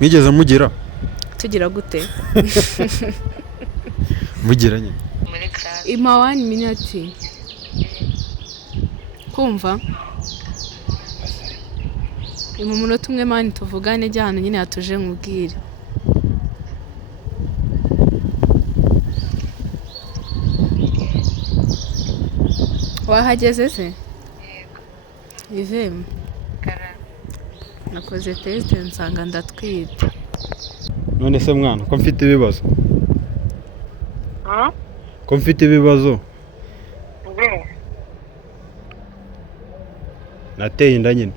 Mwigeze mugira? Tugira gute? Mugira nyine. Ima 1 minute. Kumva? Ima umunota umwe mani tuvugane jya hano nyine hatuje nkubwire. Wahageze se? Ivemo. Nakoze test nsanga ndatwite. None se mwana ko mfite ibibazo? Ko mfite ibibazo? Nateye inda nyine.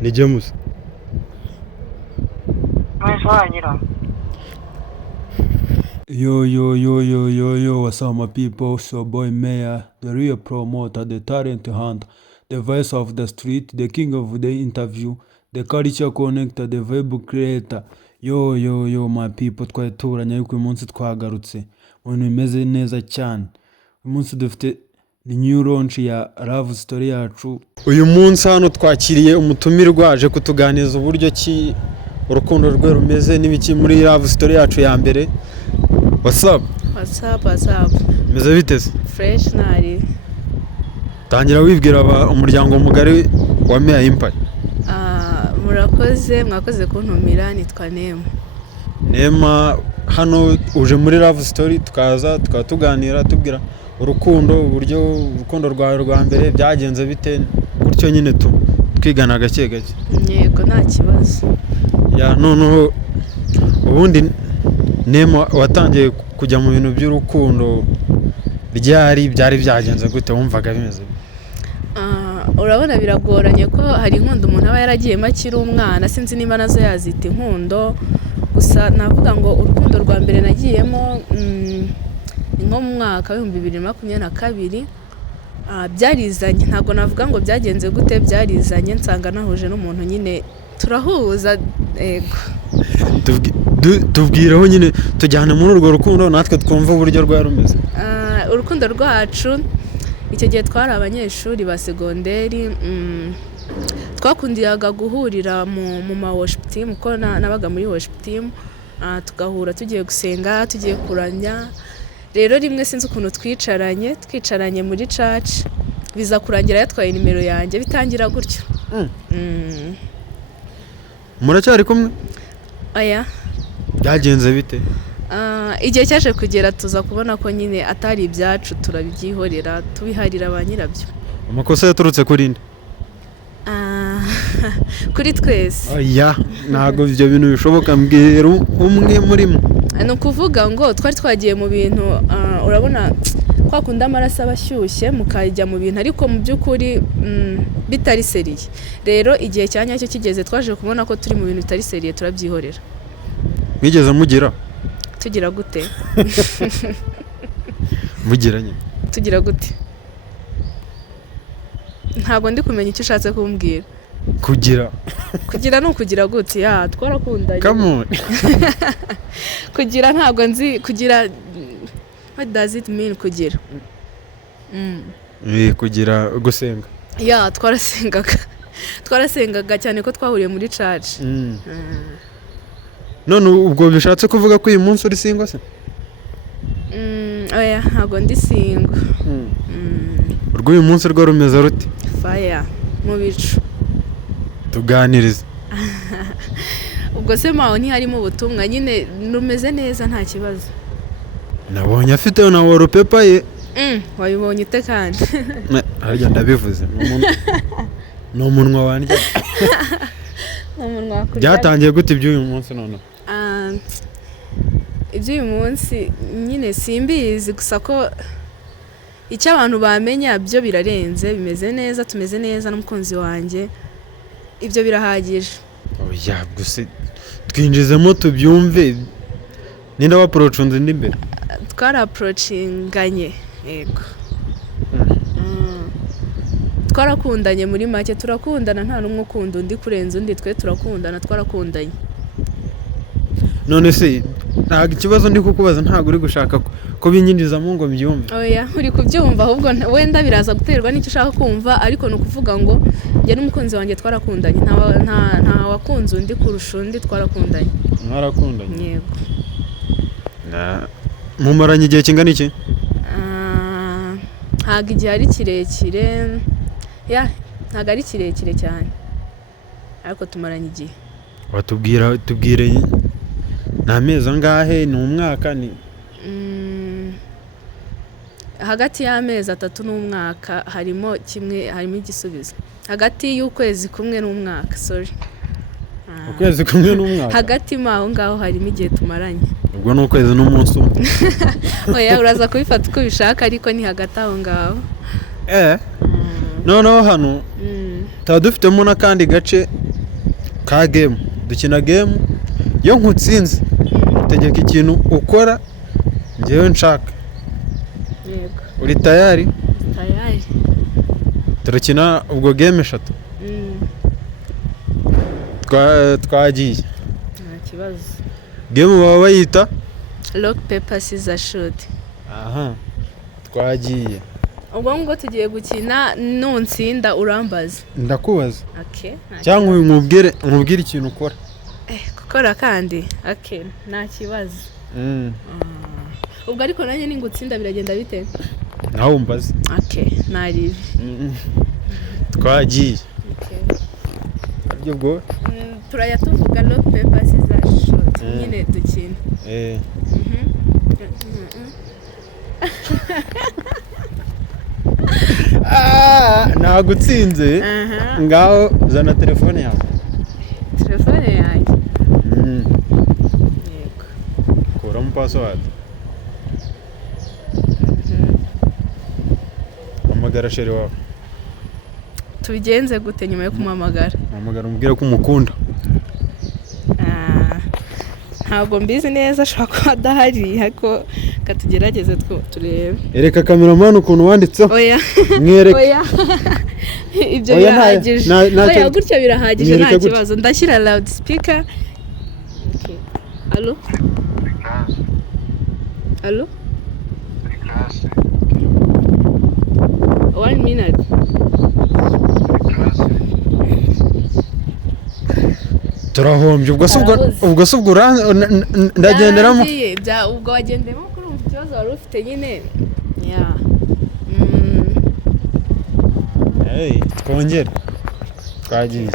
Ni James. Yo, what's up my people? So boy Mayor, the real promoter, the talent hunter, the voice of the street, the king of the interview, the culture connector, the vibe creator. Yo my people, twari turanye yuko uyu munsi twagarutse. Ibintu bimeze neza cyane. Uyu munsi dufite ni new launch ya Love Story yacu. Uyu munsi hano twakiriye umutumirwa aje kutuganiza uburyo ki urukundo rwe rumeze n'ibiki muri Love Story yacu ya mbere. What's up? Meze biteze? Fresh nari. Tangira wibwira umuryango mugari wa Meya Empire. Mwakoze kuntumira nitwa Nema. Nema hano uje muri Love Story tukaba tuganira tubwira urukundo rwawe rwa mbere byagenze bite gutyo nyine twigana gake. Yego nta kibazo. Ya noneho ubundi Nema watangiye kujya mu bintu by'urukundo byari byagenze gute wumvaga bimeze? Urabona biragoranye ko hari inkundo umuntu aba yaragiyemo akiri umwana sinzi niba nazo yazita inkundo gusa navuga ngo urukundo rwa mbere nagiyemo nko mu mwaka wa 2022 byarizanye ntago navuga ngo byagenze gute byarizanye nsanga nahuje n'umuntu nyine turahuza ego tubwireho nyine tujyana muri urwo rukundo natwe twumva uburyo rwa rumeze. Urukundo rwacu icyo gihe twari abanyeshuri ba segonderi twakundiraga guhurira mu ma worship team ko nabaga muri worship team tugahura tugiye gusenga tugiye kuranya rero rimwe sinzi ukuntu twicaranye muri church biza kurangira yatwaye nimero yanjye bitangira gutyo. Muracyari kumwe? Aya byagenze bite? Igihe cyaje kugera tuza kubona ko nyine atari ibyacu turabyihorera tubiharira ba nyirabyo. Amakosa yaturutse kuri nde? Kuri twese. Oya ntago ibyo bintu bishoboka mbwira umwe muri mwe. Ni ukuvuga ngo twari twagiye mu bintu urabona kwakunda amaraso abashyushye mukajya mu bintu ariko mu by'ukuri bitari seriye. Rero igihe cyanya cyo kigeze twaje kubona ko turi mu bintu bitari seriye turabyihorera. Mwigeze mugira? Tugira gute? Mugira nyine. Tugira gute? Ntabwo ndi kumenya icyo ushatse kumbwira. Kugira no kugira gute ya twarakundanye. Come on. Kugira ntabwo nzi kugira what does it mean kugira? Kugira gusenga. Ya twarasengaga cyane ko twahuriye muri church. None ubwo bishatse kuvuga ko uyu munsi uri single se? Oya ntabwo ndi single. Urwo uyu munsi rwo rumeze ruti? Fire mu bicu. Tuganirize. Ubwo se maho ntiharimo ubutumwa nyine rumeze neza nta kibazo. Nabonye afite na wallpaper ye. Wabibonye ute kandi? Harya ndabivuze. No umunwa wanjye. Byatangiye gute iby'uyu munsi none? Iby'uyu munsi nyine simbizi gusa ko icyo abantu bamenya byo birarenze bimeze neza tumeze neza n'umukunzi wanjye ibyo birahagije. Oya gusa twinjizemo tubyumve ninde wa approaching ndi imbere? Twara approachinganye yego. Twarakundanye muri make turakundana nta numwe ukunda undi kurenza undi twe turakundana twarakundanye. none se ntabwo ikibazo ndi kukubaza ntabwo uri gushaka ko binyinjizamo ngo mbyumve. oya uri kubyumva ahubwo wenda biraza guterwa n'icyo ushaka kumva, ariko ni ukuvuga ngo njye n'umukunzi wanjye twarakundanye, nta wakunze undi kurusha undi, twarakundanye. Mwarakundanye? Yego. Mumaranye igihe kingana iki? Ntabwo igihe ari kirekire, ntabwo ari kirekire cyane, ariko tumaranye igihe. Tubwire ni amezi angahe, ni umwaka, ni hagati y'amezi 3 n'umwaka harimo igisubizo, hagati y'ukwezi kumwe n'umwaka, sorry. Ukwezi kumwe n'umwaka? Hagati aho ngaho harimo igihe tumaranye. Ubwo ni ukwezi n'umunsi umwe? oya uraza kubifata uko ubishaka, ariko ni hagati aho ngaho. noneho hano tuba dufitemo n'akandi gace ka game, dukina game, iyo nkutsinze utegeka ikintu ukora njyewe nshaka. Yego. Uri tayari? Tayari. Turakina ubwo game 3. Twagiye. Nta kibazo. Game baba bayita Rock paper scissors shoot. Aha. Twagiye. Ubwo ngo tugiye gukina, nunsinda urambaza. Ndakubaza. Okay. Cyangwa nkubwire ikintu ukora. Gukora kandi? Okay, nta kibazo. Ubwo ariko nanjye ningutsinda biragenda bite? Naho umbaza. Okay, nari. Twagiye. Okay. Ibyo bwo turaya tuvuga rock paper scissors shoot. Nyine dukina. Nagutsinze. Ngaho zana telefone yawe. Telefone yanjye? Yego. Kuramo password. Hamagara sheri wawe. Tubigenze gute nyuma yo kumamagara? Hamagara umubwire ko umukunda. Ntabwo mbizi neza, ashobora kuba adahari, ariko katugerageze turebe. Ereka cameraman ukuntu wanditseho. Oya. Mwereke. Oya. Ibyo birahagije. Oya, gutya birahagije, nta kibazo. Ndashyira loud speaker. Okay. Allo? Allo? 1 minute. Turahombye ubwo subwo ndagenderamo. Ubwo wagendemo kuri umva ikibazo wari ufite nyine. Twongere. Twagiye.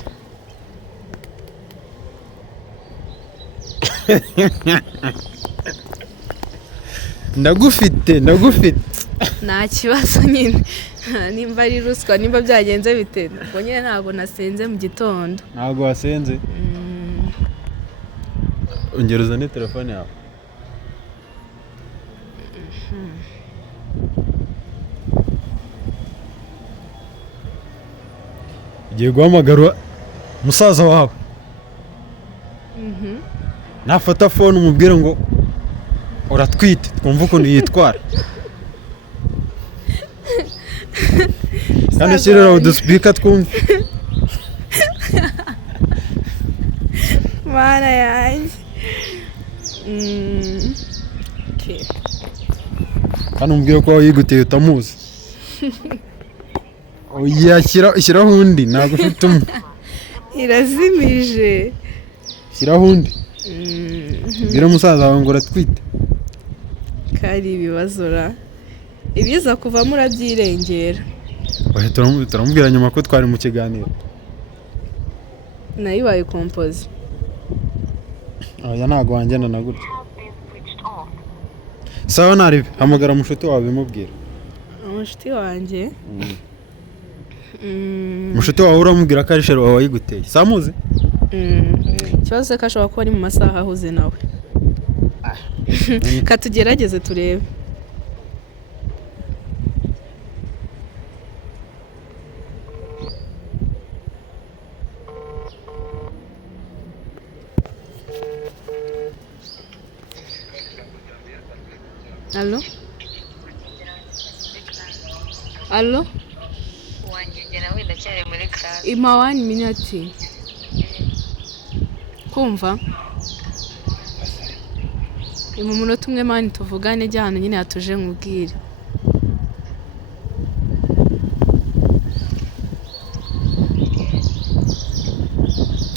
Ndagufite. Nta kibazo nyine. Nimba ari ruswa, nimba byagenze bite, ubwo nyine ntabwo nasenze mu gitondo. Ntabwo wasenze? Ongera uzane telefone yawe. Ugiye guhamagara musaza wawe. Nafata phone umubwire ngo uratwite, twumva ukuntu yitwara. Kandi shyirira uduspeaker twumva. Mana yanjye. Okay. Kandi umubwire ko yiguteye utamuzi. Oya, shyiraho undi, ntabwo ufite umwe. Irazimije. Shyiraho undi. Bwira musaza wawe ngo uratwite. Kari ibibazo ra. Ibiza kuvamo urabyirengera. Oya, turamubwira nyuma ko twari mu kiganiro. Nayibaye compose. Oya, ntabwo wanjyana na gutya. Sawa naribi, hamagara mushuti wawe bimubwira. Mushuti wanjye? Mushuti wawe uramubwira ko ari sheri wawe yiguteye. Samuzi? Ikibazo ko ashobora kuba ari mu masaha ahuze nawe. Katugerageze turebe. Allo? Allo? Wanjye nawe ndacyari muri class. Ima 1 minute. Kumva? mu munota umwe mani tuvugane jya hano nyine hatuje nkubwire.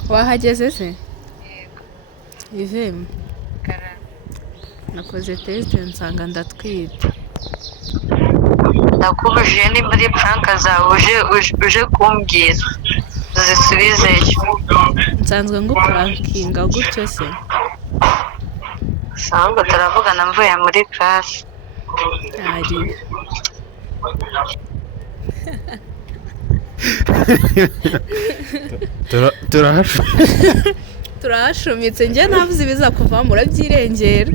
Wahageze se? Yego. Ivemo. Karame. Nakoze test nsanga ndatwite. Ndakubujije ni muri pranka zawe uje kumbwira. Zisubizeyo. Nsanzwe nguprankinga gutyo se. Sangwa turavugana mvuye muri class. Ari. Turahashumitse njye navuze ibiza kuvamo urabyirengera.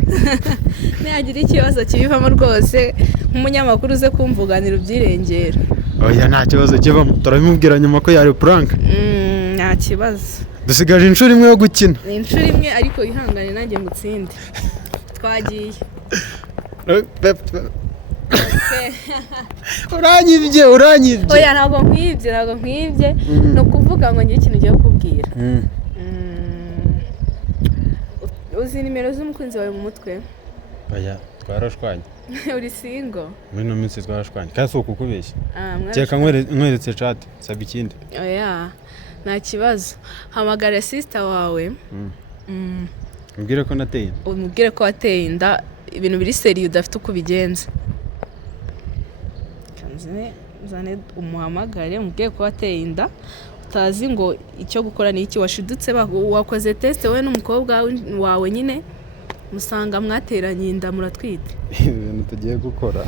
Nihagira ikibazo kibivamo rwose nk'umunyamakuru uze kumvuganira ubyirengera. Oya nta kibazo kivamo turabimubwira nyuma ko yari prank. Nta kibazo. Dusigaje inshuro imwe yo gukina. Ni inshuro imwe ariko ihangane nanjye ngutsinde. Twagiye. Uranyibye. Oya ntabwo nkwibye. No kuvuga ngo ngiye ikintu ugiye kubwira. Uzi nimero z'umukunzi wawe mu mutwe? Oya twarashwanye. Uri single? Muri no minsi twarashwanye. Kasi uko kubeshya. Cyeka nkweretse chat saba ikindi. Oya nta kibazo. Hamagara sister wawe. Mbwire ko nateye. Umubwire ko wateye inda ibintu biri serious udafite uko bigenza. Zane umuhamagare umubwire ko wateye inda utazi ngo icyo gukora ni iki washidutse wakoze test wowe n'umukobwa wawe nyine musanga mwateranye inda muratwite. Ibintu tugiye gukora.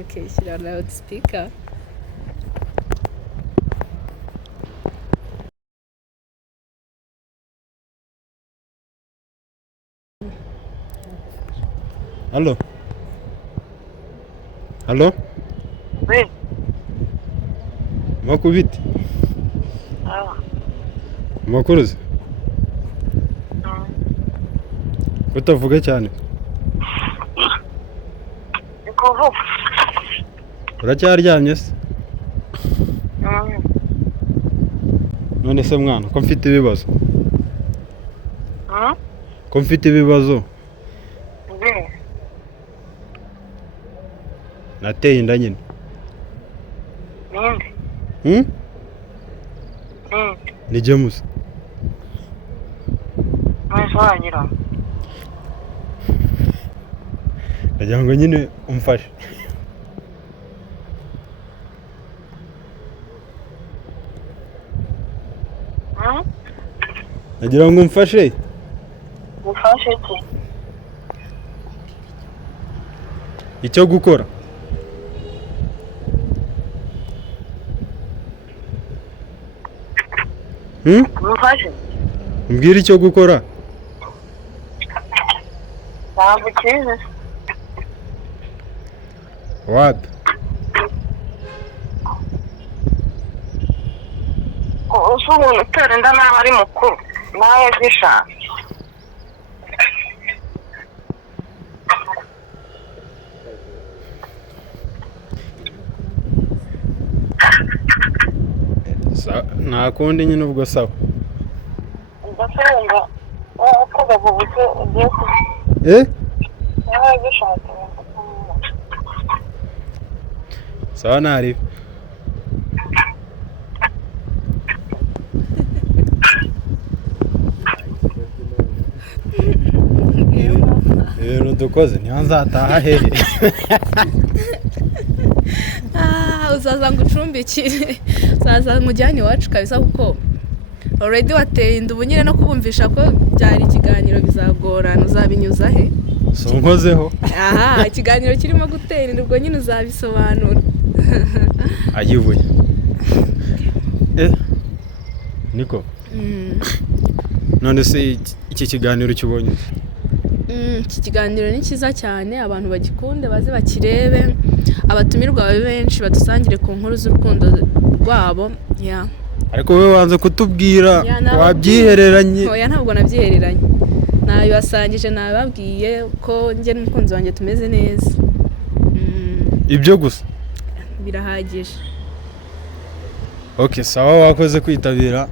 Okay, shyira loudspeaker. Allo? Allo? Oui. Makubiti? Ah. Makuruzi? Utavuga cyane? Kuvuga. Uracyaryamye se? None se mwana ko mfite ibibazo? Ko mfite ibibazo? Nateye inda nyine. Ninde? Ni James. Wagira. Ndagira ngo nyine umfashe. Ndagira ngo umfashe. Mufashe iki? Icyo gukora. Mufashe? Mbwira icyo gukora. Ntabwo kizi. Wapi? Ushobora utera inda naho ari mukuru nawe gishaka. Nta kundi nyine ubwo sawa. Ndasanga wakoze uburyo ugiye ku. Nawe gishaka. Sawa nari. Ibintu dukoze niyo nzataha hehe. Uzaza ngo ucumbikire. Uzaza mujyane iwacu kabisa kuko already wateye inda ubu nyine no kubumvisha ko byari ikiganiro bizagorana uzabinyuza he? So nkozeho. Ikiganiro kirimo gutera inda ubwo nyine uzabisobanura. Ayivuye. Niko. None se iki kiganiro kibonye? Iki kiganiro ni cyiza cyane abantu bagikunde baze bakirebe abatumirwa babe benshi badusangire ku nkuru z'urukundo rwabo. Ariko wowe wanze kutubwira wabyihereranye. Oya ntabwo nabyihereranye nabibasangije nababwiye ko njye n'umukunzi wanjye tumeze neza. Ibyo gusa birahagije. Okay sawa wakoze kwitabira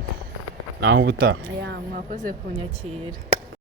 naho ubutaha mwakoze kunyakira.